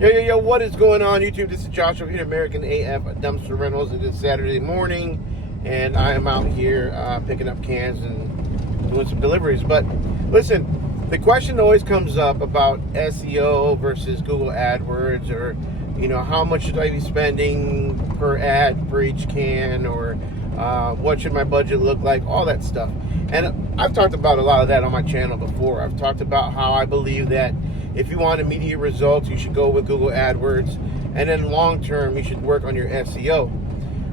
Yo, what is going on, YouTube? This is Joshua here, American AF Dumpster Rentals. It is Saturday morning, and I am out here picking up cans and doing some deliveries. But listen, the question always comes up about SEO versus Google AdWords, or, how much should I be spending per ad for each can, or what should my budget look like, all that stuff. And I've talked about a lot of that on my channel before. I've talked about how I believe that if you want immediate results, you should go with Google AdWords, and then long term, you should work on your SEO.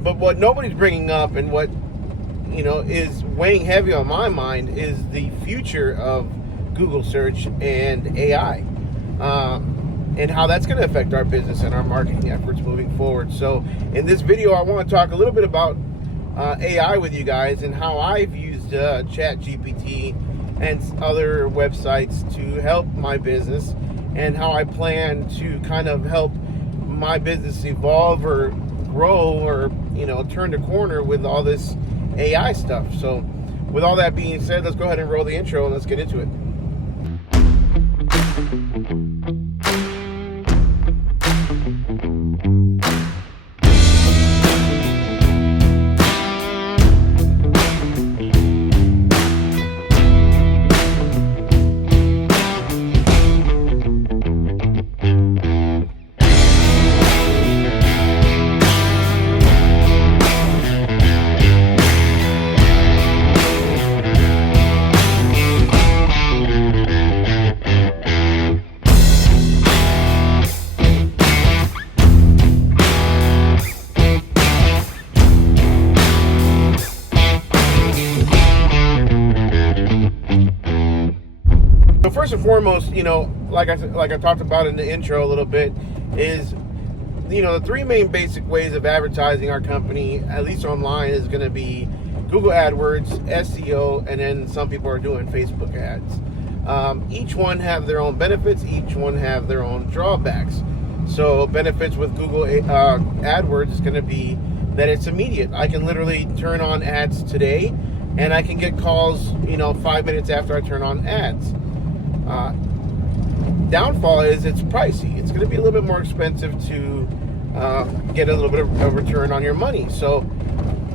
But what nobody's bringing up, and what is weighing heavy on my mind, is the future of Google search and AI, and how that's going to affect our business and our marketing efforts moving forward. So in this video, I want to talk a little bit about AI with you guys, and how I've used ChatGPT and other websites to help my business, and how I plan to kind of help my business evolve or grow, or turn the corner with all this AI stuff. So with all that being said, let's go ahead and roll the intro and let's get into it. First and foremost, like I talked about in the intro a little bit, is the three main basic ways of advertising our company, at least online, is going to be Google AdWords, SEO, and then some people are doing Facebook ads. Each one have their own benefits. Each one have their own drawbacks. So benefits with Google AdWords is going to be that it's immediate. I can literally turn on ads today, and I can get calls 5 minutes after I turn on ads. Downfall is it's pricey. It's going to be a little bit more expensive to get a little bit of a return on your money. So,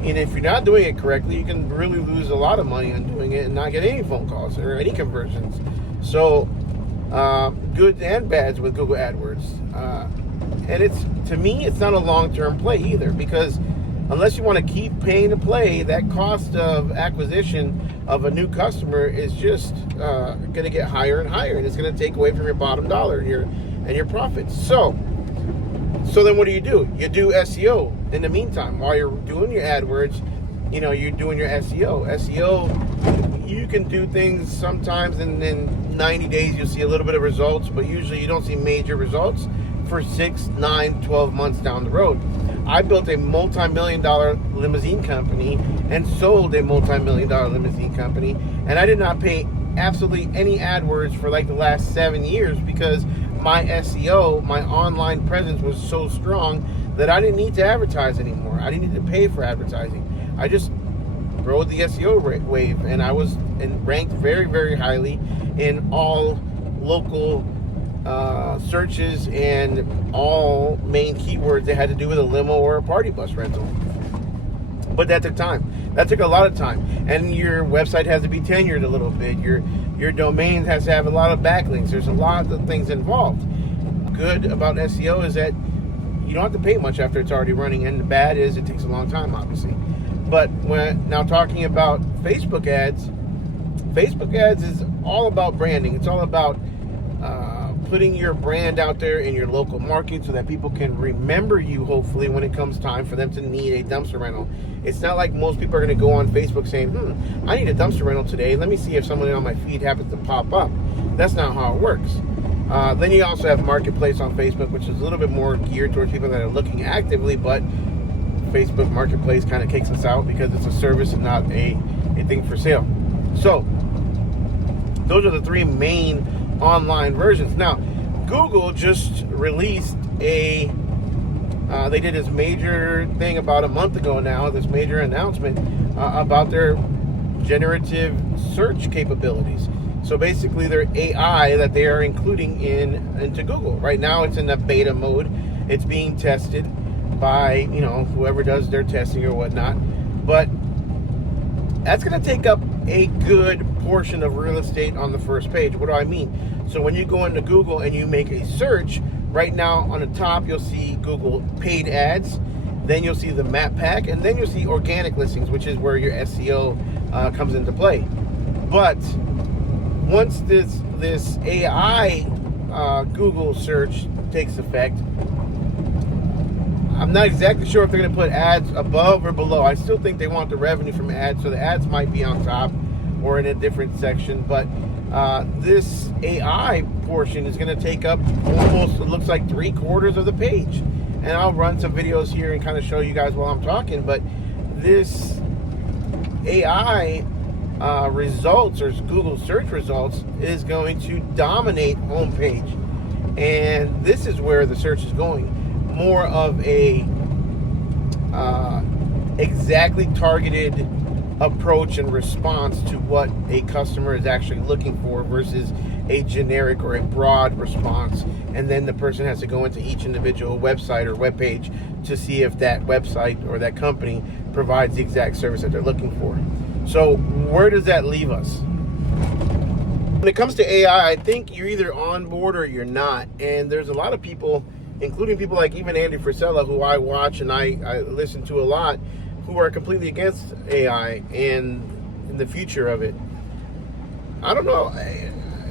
and if you're not doing it correctly, you can really lose a lot of money on doing it and not get any phone calls or any conversions. So, goods and bads with Google AdWords. And to me, it's not a long-term play either, because unless you want to keep paying to play, that cost of acquisition of a new customer is just going to get higher and higher, and it's going to take away from your bottom dollar here and your profits. So then what do? You do SEO in the meantime while you're doing your AdWords. You're doing your SEO. SEO, you can do things sometimes, and in 90 days you'll see a little bit of results, but usually you don't see major results for 6, 9, 12 months down the road. I built a multi-million-dollar limousine company and sold a multi-million-dollar limousine company, and I did not pay absolutely any AdWords for like the last 7 years, because my SEO, my online presence, was so strong that I didn't need to advertise anymore. I didn't need to pay for advertising. I just rode the SEO wave, and I was ranked very, very highly in all local searches and all main keywords that had to do with a limo or a party bus rental. But that took time. That took a lot of time. And your website has to be tenured a little bit. Your domain has to have a lot of backlinks. There's a lot of things involved. Good about SEO is that you don't have to pay much after it's already running, and the bad is it takes a long time, obviously. But now talking about Facebook ads is all about branding. It's all about putting your brand out there in your local market so that people can remember you, hopefully, when it comes time for them to need a dumpster rental. It's not like most people are going to go on Facebook saying, I need a dumpster rental today. Let me see if someone on my feed happens to pop up. That's not how it works. Then you also have Marketplace on Facebook, which is a little bit more geared towards people that are looking actively, but Facebook Marketplace kind of kicks us out because it's a service and not a thing for sale. So those are the three main online versions. Now, Google just released they did this major thing about a month ago now, this major announcement about their generative search capabilities. So basically, they're AI that they are including into Google. Right now, it's in the beta mode. It's being tested by whoever does their testing or whatnot. But that's going to take up a good portion of real estate on the first page. What do I mean? So when you go into Google and you make a search, right now on the top you'll see Google paid ads, then you'll see the map pack, and then you'll see organic listings, which is where your SEO comes into play. But once this AI Google search takes effect, I'm not exactly sure if they're going to put ads above or below. I still think they want the revenue from ads, so the ads might be on top or in a different section. But this AI portion is going to take up almost, it looks like, 3/4 of the page. And I'll run some videos here and kind of show you guys while I'm talking. But this AI results, or Google search results, is going to dominate homepage. And this is where the search is going. More of a exactly targeted approach and response to what a customer is actually looking for versus a generic or a broad response, and then the person has to go into each individual website or web page to see if that website or that company provides the exact service that they're looking for. So where does that leave us? When it comes to AI, I think you're either on board or you're not. And there's a lot of people, including people like even Andy Frisella, who I watch and I listen to a lot, who are completely against AI and the future of it. I don't know.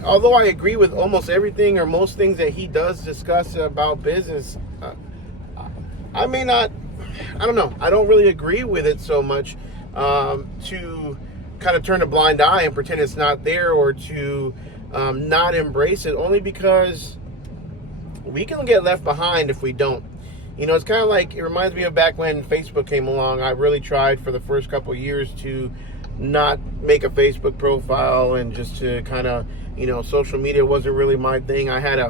Although I agree with almost everything or most things that he does discuss about business, I may not, I don't know. I don't really agree with it so much to kind of turn a blind eye and pretend it's not there, or to not embrace it, only because we can get left behind if we don't. It's kind of like, it reminds me of back when Facebook came along. I really tried for the first couple of years to not make a Facebook profile, and just to kind of, social media wasn't really my thing. I had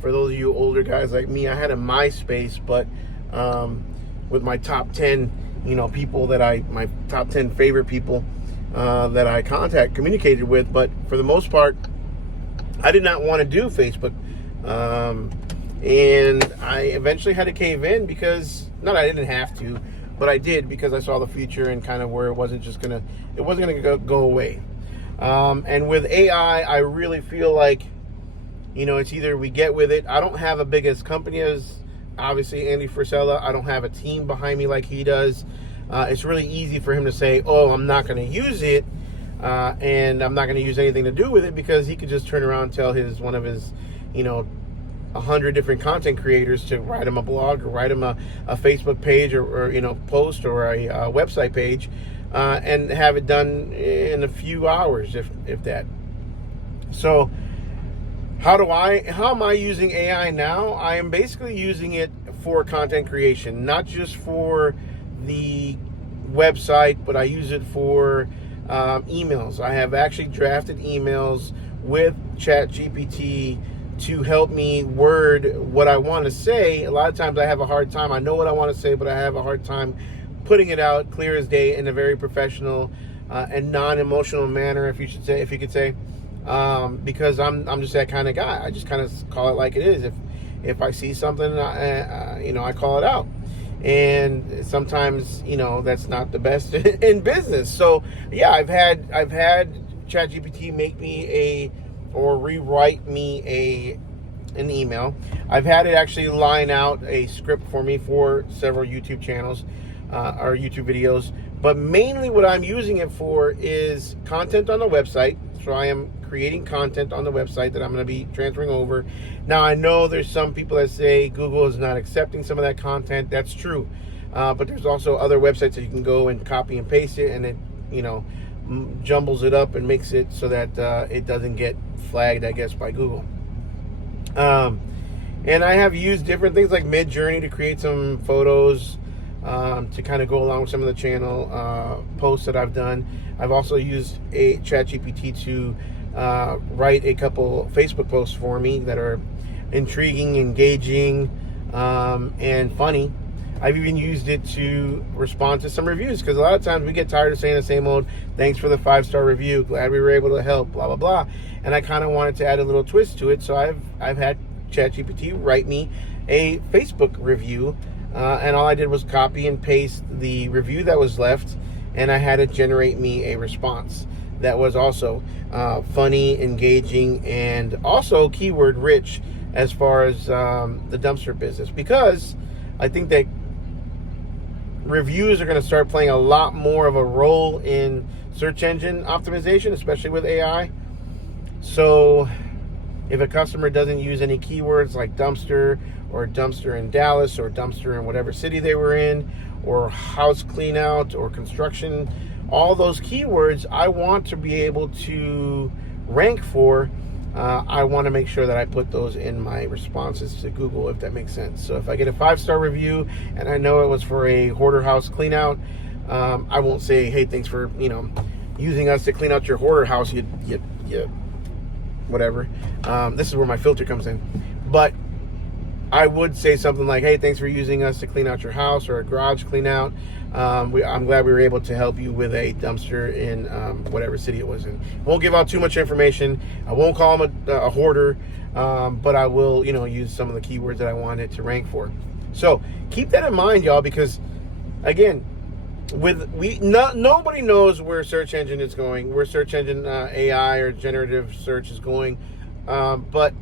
for those of you older guys like me, I had a MySpace, but with my top 10, people that my top 10 favorite people that I communicated with. But for the most part, I did not want to do Facebook. And I eventually had to cave in because, not I didn't have to, but I did, because I saw the future and kind of where it wasn't gonna go away. And with AI, I really feel like, it's either we get with it. I don't have a big as company as obviously Andy Frisella. I don't have a team behind me like he does. It's really easy for him to say, "Oh, I'm not going to use it, and I'm not going to use anything to do with it," because he could just turn around and tell one of his 100 different content creators to write him a blog, or write him a Facebook page, or post, or a website page, and have it done in a few hours, if that. So how am I using AI now? I am basically using it for content creation, not just for the website, but I use it for emails. I have actually drafted emails with ChatGPT to help me word what I want to say. A lot of times I have a hard time. I know what I want to say, but I have a hard time putting it out clear as day in a very professional and non-emotional manner, if you could say, because I'm just that kind of guy. I just kind of call it like it is. If I see something, I call it out. And sometimes, that's not the best in business. So yeah, I've had ChatGPT make me or rewrite me an email. I've had it actually line out a script for me for several YouTube channels or YouTube videos. But mainly what I'm using it for is content on the website. So I am creating content on the website that I'm going to be transferring over. Now, I know there's some people that say Google is not accepting some of that content. That's true. But there's also other websites that you can go and copy and paste it, and it, jumbles it up and makes it so that it doesn't get flagged, I guess, by Google. And I have used different things like Midjourney to create some photos to kind of go along with some of the channel posts that I've done. I've also used a ChatGPT to write a couple Facebook posts for me that are intriguing, engaging, and funny. I've even used it to respond to some reviews, because a lot of times we get tired of saying the same old, thanks for the 5-star review, glad we were able to help, blah, blah, blah. And I kind of wanted to add a little twist to it. So I've had ChatGPT write me a Facebook review, and all I did was copy and paste the review that was left, and I had it generate me a response that was also funny, engaging, and also keyword rich as far as the dumpster business, because I think that reviews are going to start playing a lot more of a role in search engine optimization, especially with AI. So if a customer doesn't use any keywords like dumpster, or dumpster in Dallas, or dumpster in whatever city they were in, or house clean out, or construction, all those keywords I want to be able to rank for. I want to make sure that I put those in my responses to Google, if that makes sense. So if I get a 5-star review and I know it was for a hoarder house clean out, I won't say, hey, thanks for using us to clean out your hoarder house, you whatever. This is where my filter comes in. But I would say something like, hey, thanks for using us to clean out your house or a garage clean out. I'm glad we were able to help you with a dumpster in whatever city it was in. I won't give out too much information. I won't call them a hoarder, but I will, use some of the keywords that I wanted to rank for. So keep that in mind, y'all, because again, nobody knows where search engine is going, where search engine AI or generative search is going, but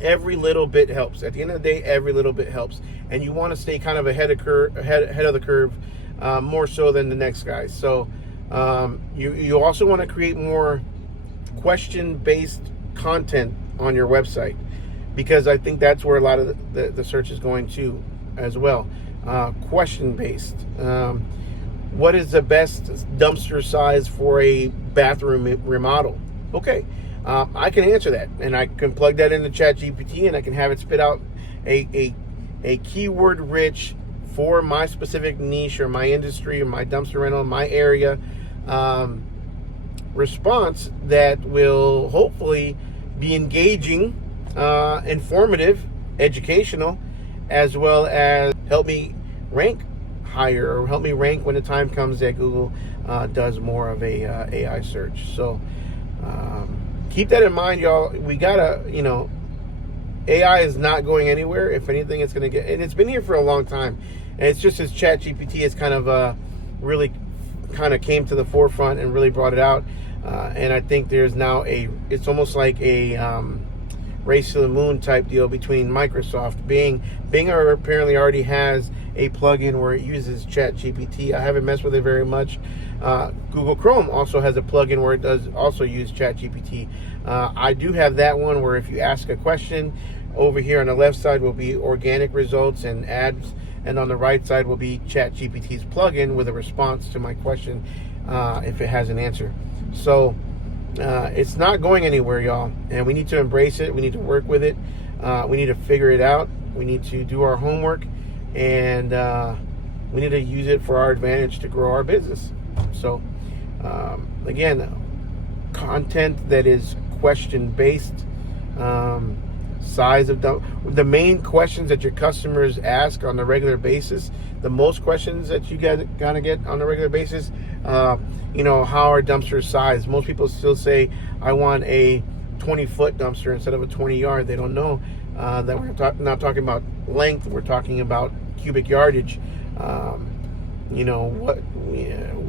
every little bit helps. At the end of the day, every little bit helps, and you want to stay kind of ahead of the curve, more so than the next guy. So you also want to create more question-based content on your website, because I think that's where a lot of the search is going to as well. Question-based. What is the best dumpster size for a bathroom remodel? Okay. I can answer that, and I can plug that into ChatGPT, and I can have it spit out a keyword rich for my specific niche or my industry or my dumpster rental, my area, response that will hopefully be engaging, informative, educational, as well as help me rank higher, or help me rank when the time comes that Google does more of a AI search. So keep that in mind, y'all. We gotta, AI is not going anywhere. If anything, it's gonna get, and it's been here for a long time. And it's just as ChatGPT has kind of really kind of came to the forefront and really brought it out. And I think there's now it's almost like a race to the moon type deal between Microsoft. Bing apparently already has a plugin where it uses ChatGPT. I haven't messed with it very much. Google Chrome also has a plugin where it does also use ChatGPT. I do have that one where if you ask a question, over here on the left side will be organic results and ads, and on the right side will be ChatGPT's plugin with a response to my question if it has an answer. So it's not going anywhere, y'all, and we need to embrace it. We need to work with it. We need to figure it out. We need to do our homework, and we need to use it for our advantage to grow our business. So again, content that is question based, size of the main questions that your customers ask on a regular basis, the most questions that you gonna get on a regular basis, how are dumpsters sized? Most people still say, I want a 20-foot dumpster instead of a 20-yard. They don't know that we're not talking about length, we're talking about cubic yardage.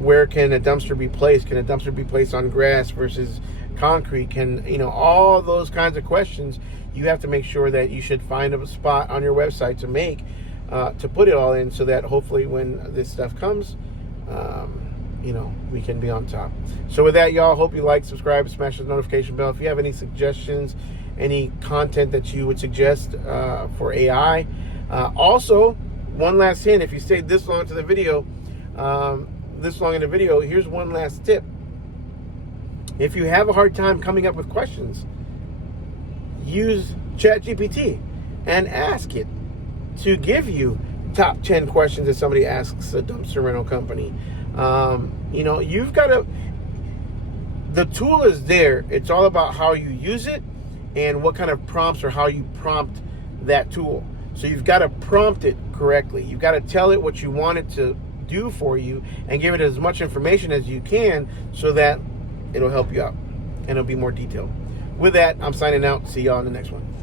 Where can a dumpster be placed? Can a dumpster be placed on grass versus concrete? Can, all those kinds of questions, you have to make sure that you should find a spot on your website to put it all in, so that hopefully when this stuff comes, we can be on top. So with that, y'all, hope you like, subscribe, smash the notification bell. If you have any suggestions, any content that you would suggest for AI. Also, one last hint, if you stayed this long into the video, here's one last tip. If you have a hard time coming up with questions, use ChatGPT and ask it to give you top 10 questions that somebody asks a dumpster rental company. You've got to, the tool is there. It's all about how you use it and what kind of prompts or how you prompt that tool. So you've got to prompt it correctly. You've got to tell it what you want it to do for you and give it as much information as you can so that it'll help you out and it'll be more detailed. With that, I'm signing out. See y'all on the next one.